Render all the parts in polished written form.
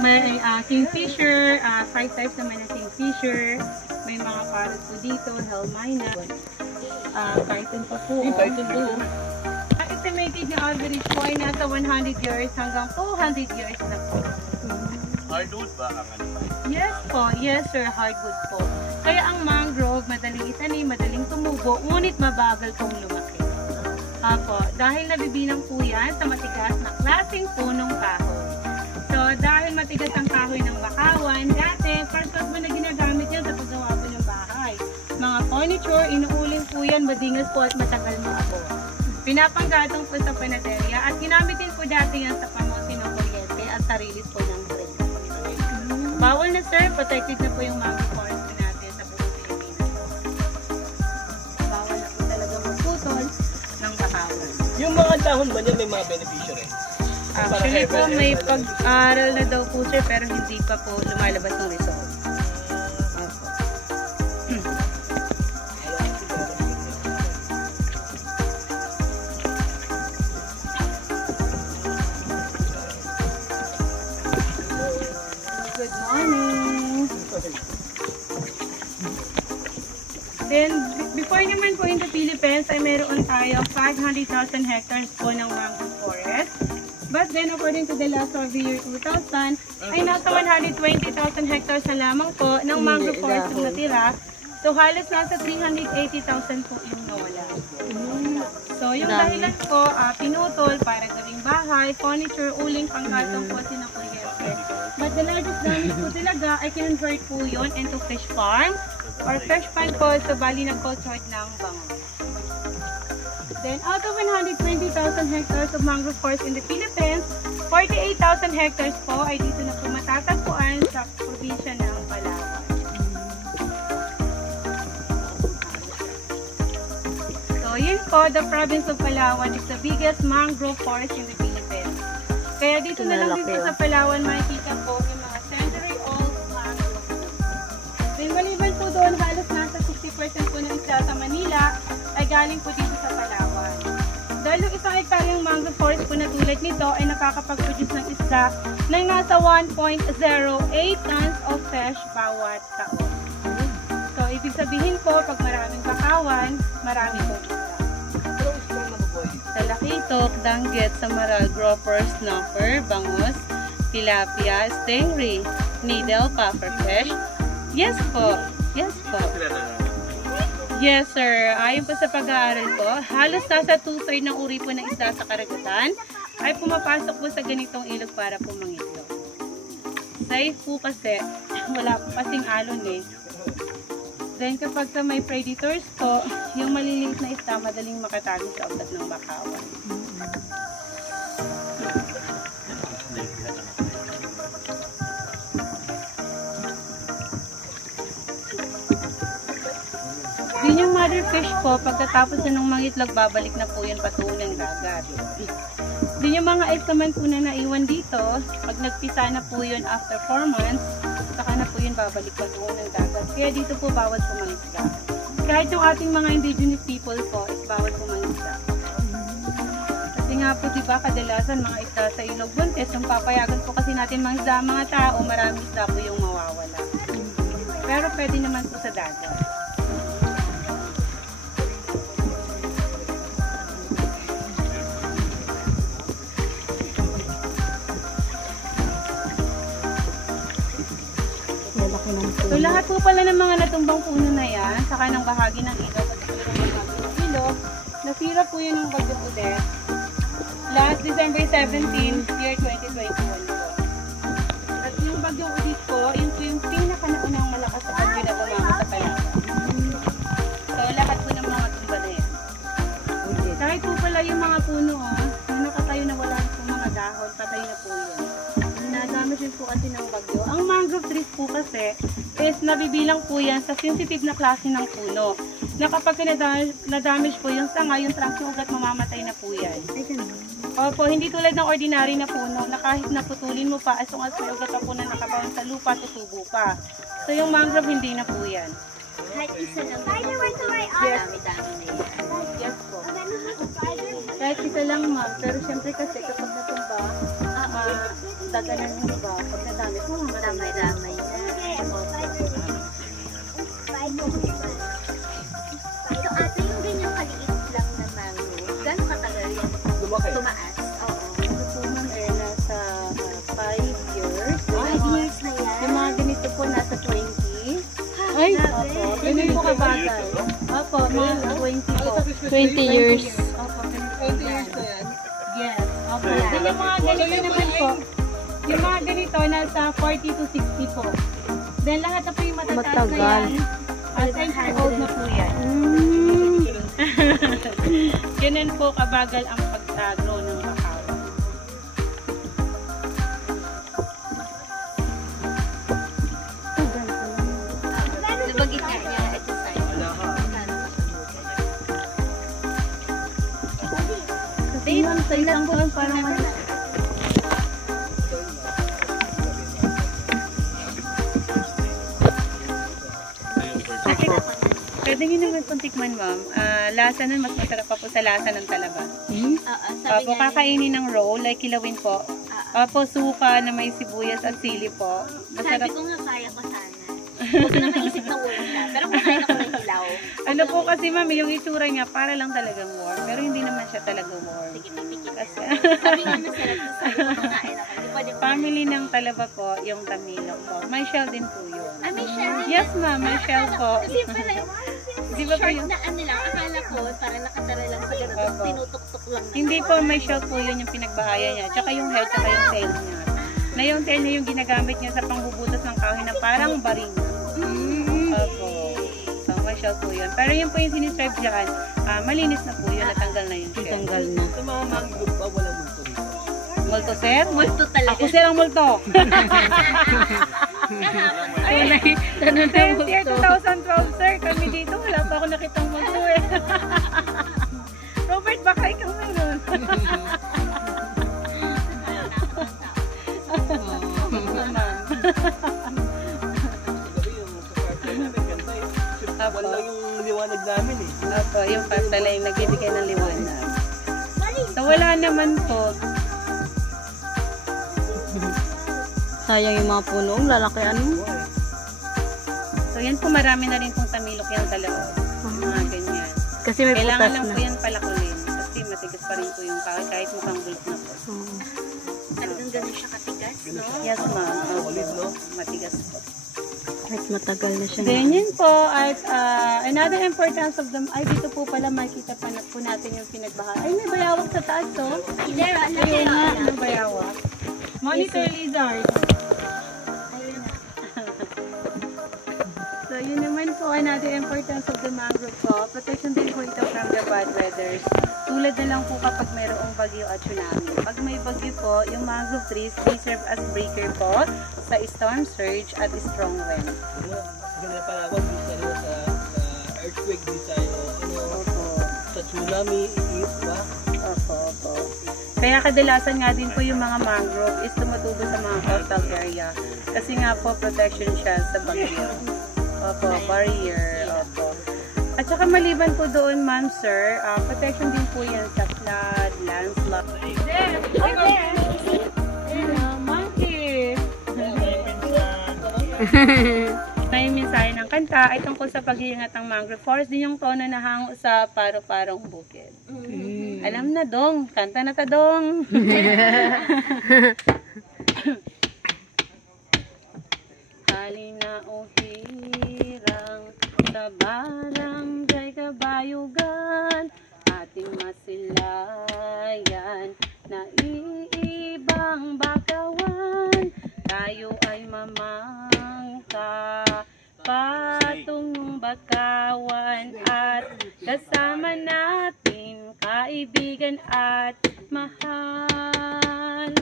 May kingfisher, 5 types naman ng kingfisher. May mga parrot po dito, Helmina. Python pa po. Python po. Estimated na average po ay nasa 100 years hanggang 200 years na po. Hardwood ba ang ano? Yes po, yes sir, hardwood po. Kaya ang mangrove, madaling itanim, madaling tumubo, ngunit mabagal pong lumaki. Apo, dahil nabibilang po yan sa matigas na klaseng punong kahoy. So, dahil matigas ang kahoy ng bakawan, dati, first mo na ginagamit yan sa paggawa po ng bahay. Mga furniture, inuuling po yan, madingas po at matagal mo ako. Pinapanggatong po sa panaderya at ginamit din po dati yan sa pamuti ng kuryente at sarilis po ng bread. Bawal na sir, protected na po yung mangrove forest natin sa buong Pilipinas. Bawal na po talaga magputol ng bakawan. Yung mga dahon ba niya may mga benepisyo rin? Actually po, may pag-aral na daw po sir, pero hindi pa po lumalabas ng result. Good morning! Then, before naman po in the Philippines, ay meron tayo 500,000 hectares po ng mangrove forest. But then, according to the last of the year 2000, ay nasa 120,000 hectares na lamang po ng mangrove forest yung natira. So, halos nasa 380,000 po yung nawala. So, yung dahilan po, pinutol para gawing bahay, furniture, uling, panggatong po ng kuryente. But the largest damage po talaga ay kinonvert po yun into fish farm or fish pond po sa bali ng cultured ng bangus. Then, out of 120,000 hectares of mangrove forest in the Philippines, 48,000 hectares po ay dito na po matatagpuan sa probinsya ng Palawan. So, yun po, the province of Palawan is the biggest mangrove forest in the Philippines. Kaya dito na lang dito sa Palawan makikita po yung mga century-old mangrove. Then, maliban po doon, halos nasa 60% po ng isla sa Manila ay galing po dito sa Palawan. Dahil yung isang hektaryang mangrove forest po na tulad nito ay nakakapag-produce ng isla ng nasa 1.08 tons of fish bawat taon. So, ibig sabihin po, pag maraming bakawan, marami po isla. Talakitok, danggit, samaral, grouper, snapper, bangus, tilapia, stingray, needle, pufferfish. Yes po. Yes po. Yes, sir. Ayon po sa pag-aaral ko, halos nasa 2/3 ng uri po ng isda sa karagatan ay pumapasok po sa ganitong ilog para po mangitlog. Safe po kasi, wala po kasing alon eh. Then kapag sa may predators po, yung maliliit na isda madaling makatago sa ugat ng bakawan. Din yung mother fish po, pagkatapos na ng mangitlog, babalik na po yun patungo ng dagat. Din yung mga eggs naman po na naiwan dito, pag nagpisa na po yun after 4 months, saka na po yun babalik patungo ng dagat. Kaya dito po bawal po mangisda. Kahit yung ating mga indigenous people po, is bawal po mangisda. Kasi nga po diba, kadalasan mga isda sa ilog buntis, ang papayagan po kasi natin mangisda mga tao, maraming isda po yung mawawala. Pero pwede naman po sa dagat. So lahat po pala ng mga natumbang puno na yan, saka ng bahagi ng ilog at ng ilog, nasira po yun ng bagyong Odette last December 17, year 2021 po. At yung bagyong Odette po, yun po yung pinakanaunang malakas sa bagyo na tumama sa Palawan. So lahat po ng mga tumba na yan. Kahit po pala yung mga puno, yung nakatayo na wala po mga dahon, patay na po yun. Nadamage din po kasi ng bagyo. Ang mangrove trees po kasi is nabibilang po yan sa sensitive na klase ng puno. Na kapag na-damage po yung sanga, yung trunk yung ugat, mamamatay na po yan. Opo, hindi tulad ng ordinary na puno na kahit naputulin mo pa, as long as may ugat na po na nakabaon sa lupa, tutubo pa. So yung mangrove, hindi na po yan. Kahit isa lang. Yes po. Kahit isa lang ma'am, pero syempre kasi kapag natumba, daganan yung iba. Pag nadami po, Damay-damay na. So ate, yung ganyang kaliit lang na mango, gano'ng katagal yan? Lumaki. Tumaas? Oo. Ito po ma'am, nasa 5 years. 5 years na yan? Yung mga ganito po nasa 20. Ay, opo. Ganun po kabagal. Opo, mga 20 po. 20 years. Opo, 20 years na yan. Yes. Opo. Then yung mga ganito naman po, yung mga ganito nasa 40 to 60 po. Then lahat na po yung matataas na Matagal. yan. 10 years old na po yan. Ganun po kabagal ang pag-grow ng bakawan. Lubagin nga niya, ito sa'yo. Kasi ma'am, sa isang buwan parang pwede nyo naman pong tikman, ma'am. Lasa nun, mas masarap pa po sa lasa ng talaba. Oo, sabi Opo, nga. kakainin ng roll, like kilawin po. Opo, suka na may sibuyas at sili po. Sabi Masarap. ko nga kaya ko sana. Huwag na maisip na wala. Pero kumain ako ng hilaw. Ano po kasi, ma'am, yung itsura niya, para lang talagang warm. Pero hindi naman siya talaga warm. Sige, pipikit. Kasi, Sabi nga masarap. Sabi ko kumain ako. Di pa din ko. family ng talaba po, yung tamilok po. May shell din po yun. Ah, may shell. Yes, ma'am, may shell po. Kasi pala, Di ba po short yung... na ano lang. Akala ko, parang nakatara lang sa ganun. Tapos Opo. tinutok-tok lang. na. Hindi po, may shell po yun yung pinagbahayan niya. Tsaka yung head, tsaka yung tail niya. Na yung tail niya yung ginagamit niya sa pangbubutas ng kahoy na parang baring. Opo. So, may shell po yun. Pero yun po yung siniserve dyan, malinis na po yun, natanggal na yung shell. Tanggal na. Sa mga mangrove ba, walang multo rito? Multo, sir? Multo talaga. Ako, sir, ang multo. Ay, Ganun na since year 2012, sir, kami dito, wala pa ako nakitang multo eh. Robert, baka ikaw meron. Oo, ma'am. Sabi yung sa cartel namin, ganda eh. Apo. Wala yung liwanag namin eh. Opo, yung pastala yung nagbibigay ng liwanag. So, wala naman po. Sayang yung mga puno. Ang lalaki ano. So, yan po, marami na rin pong tamilok yan sa loob. Mga ganyan. Kasi may Kailangan putas lang na. po yan palakulin. Kasi matigas pa rin po yung kahoy kahit mukhang bulok na po. Oo. Talagang ganun siya katigas, no? Yes, ma'am. Solid, no? Matigas po. Kahit matagal na siya. Ganyan po. At another importance of them, ay dito po pala makikita pa na po natin yung pinagbaha. Ay, may bayawak sa taas, oh. Hilera, Ayun nga, may bayawak. Monitor lizard. So, yun naman po, another importance of the mangrove po. Protection din po ito from the bad weathers. Tulad na lang po kapag mayroong bagyo at tsunami. Pag may bagyo po, yung mangrove trees, they serve as breaker po sa storm surge at strong wind. Ganda pa ako sa earthquake design o ano, Opo. sa tsunami, iip ba? Opo, opo. Kaya kadalasan nga din po yung mga mangrove is tumutubo sa mga coastal area. Kasi nga po, protection siya sa bagyo. Opo, barrier. Opo. At saka maliban po doon, ma'am, sir, protection din po yan sa flood, landslide. There! Oh, there! Monkey! May mensahe ng kanta ay tungkol sa pag-iingat ng mangrove forest din yung tono na hango sa paro-parong bukid. Alam na, dong. Kanta na ta, dong. Halina o hirang sa barangay Kabayugan, ating masilayan na iibang bakawan. Tayo ay mamangka patungong bakawan at kasama natin kaibigan at mahal.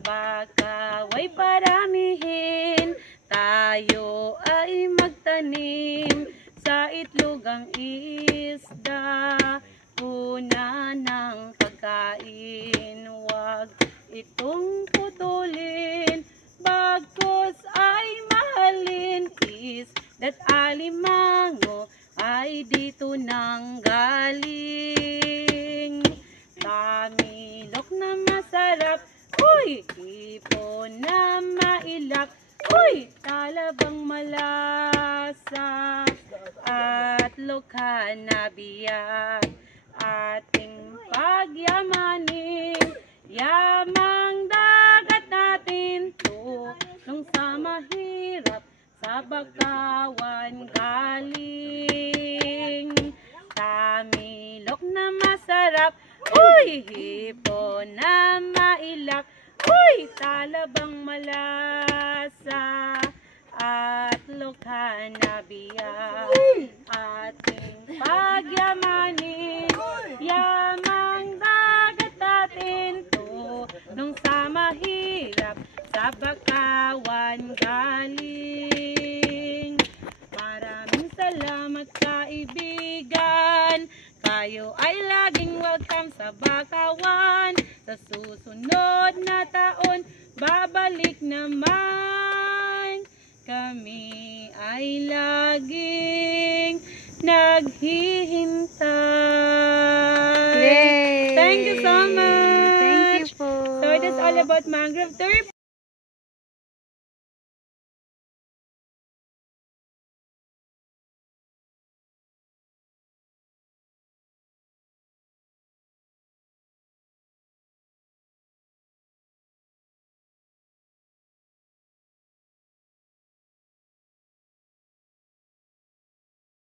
Bakaway paramihin, tayo ay magtanim sa itlogang isda, puna ng pagkain, wag itong putulin, bagkus ay mahalin, isda't alimango ay dito nang galing. Tamilok na masarap, uy, Uy, hipon na mailap. Uy, talabang malasa. At lokha na biyak. Ating pagyamanin. Yamang dagat natin. Tulong sa mahirap. Sa bakawan galing. Tamilok na masarap. Uy, hipon na mailap. Uy, talabang malasa. At lokha na biyak. Ating pagyamanin. Yamang dagat natin. Tulong sa mahirap. Sa bakawan galing. Maraming salamat kaibigan. Kayo ay laging welcome sa bakawan. Sa susunod na taon, babalik naman. Kami ay laging naghihintay. Yay! Thank you so much. Thank you po. So it is all about mangrove therapy.